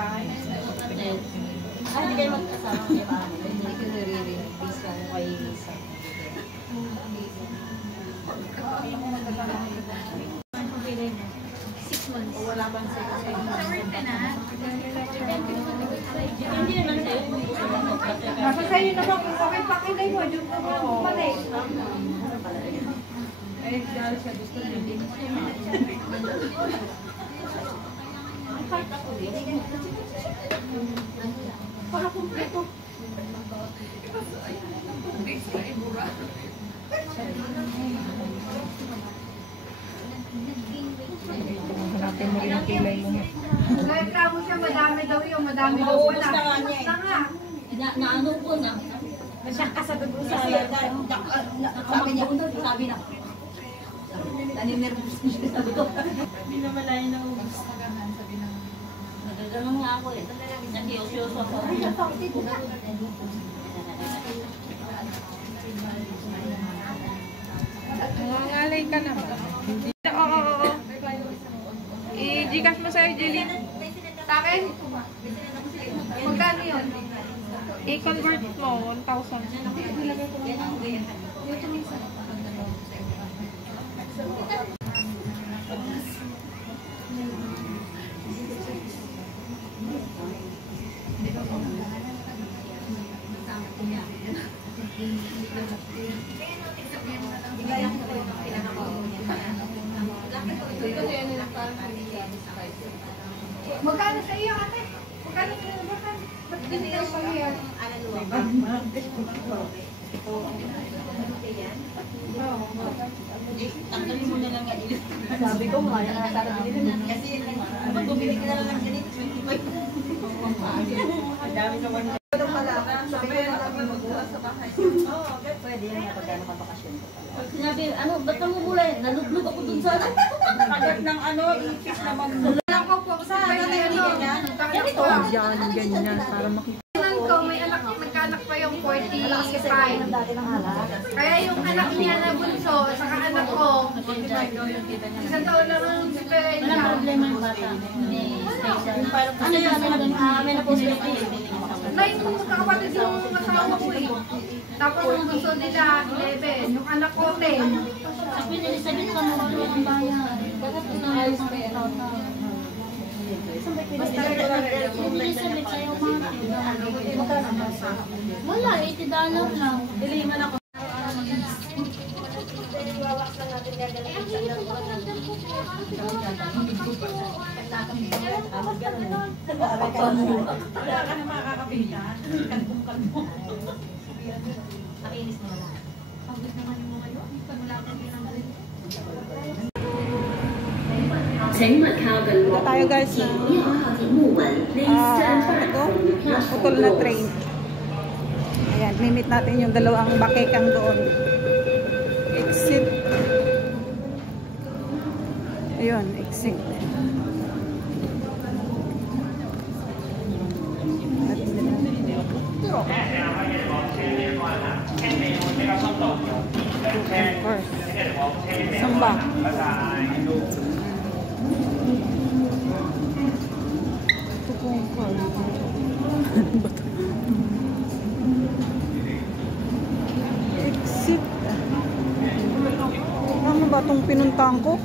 bahay. Ay, hindi kayo magkasama ng iba. Hindi ko nare-release yung kay Lisa. 6 months. Wala bang sa'yo? Hindi naman sa'yo. Nasa sa'yo na ba kung bakit pakilay mo? Diyan ka ba bumalik? Ay, dahil siya gusto niya din. Para kumpleto. Hanapin mo rin ang kilay mo. Reklamo siya, madami daw yun, madami daw wala. Basta nga. Naano ko na. Masyak ka sa dugo sa sabi na. Naninervous siya sabi ko. Hindi na malayo na ubus. Sabi na. Nagaganon nga ako eh. Nag-iosyoso ako. Nangangalay ka naman. Oo. I-Gcash mo sa'yo, Jeline. Sa akin? Magkano yun? I-convert mo, 1,000. Magkano sa iyo, ate? Magkano sa iyo? Ba't ganyan sa iyo? Tanggalin mo na lang nga ilit. Sabi ko nga, nakasarap din na. Kasi pag bumili ka na lang ng ganito, 25. Ang dami naman. Sabi na kami magbuha sa bahay. Oo, pwede yan nga pagkano ka bakasyon. Sinabi, ano, ba't ka mumulay? Nalublog ako dun sa Agad ng ano, ipis naman. Lang ko po sa ano. ganito. Yan, ganyan, para makita. Ko, may anak, nagkaanak pa yung 45. Kaya yung anak niya na bunso, saka anak ko, isang taon lang ang sipay Walang problema yung bata. Ano yun? May na-possibility. May kakapatid yung asawa ko eh. Tapos yung bunso nila, 11. Yung anak ko, 10. Sabi ni Elizabeth ka mo ang bayan. Bakit ko na ayos ang tata? Basta Elizabeth sa'yo mga wala, $80 lang. Diliman ako. Wala ka na makakapita. Kalbong-kalbong. Pakinis mo na lang. Pagod naman yung mga yun. Pagmulakan din ang galit. Dito tayo guys na putol na train. Ayan, mimit natin yung dalawang bakekang doon. Exit. Ayun, exit. Of course. Samba. Exit. Ano ba itong pinuntahan ko?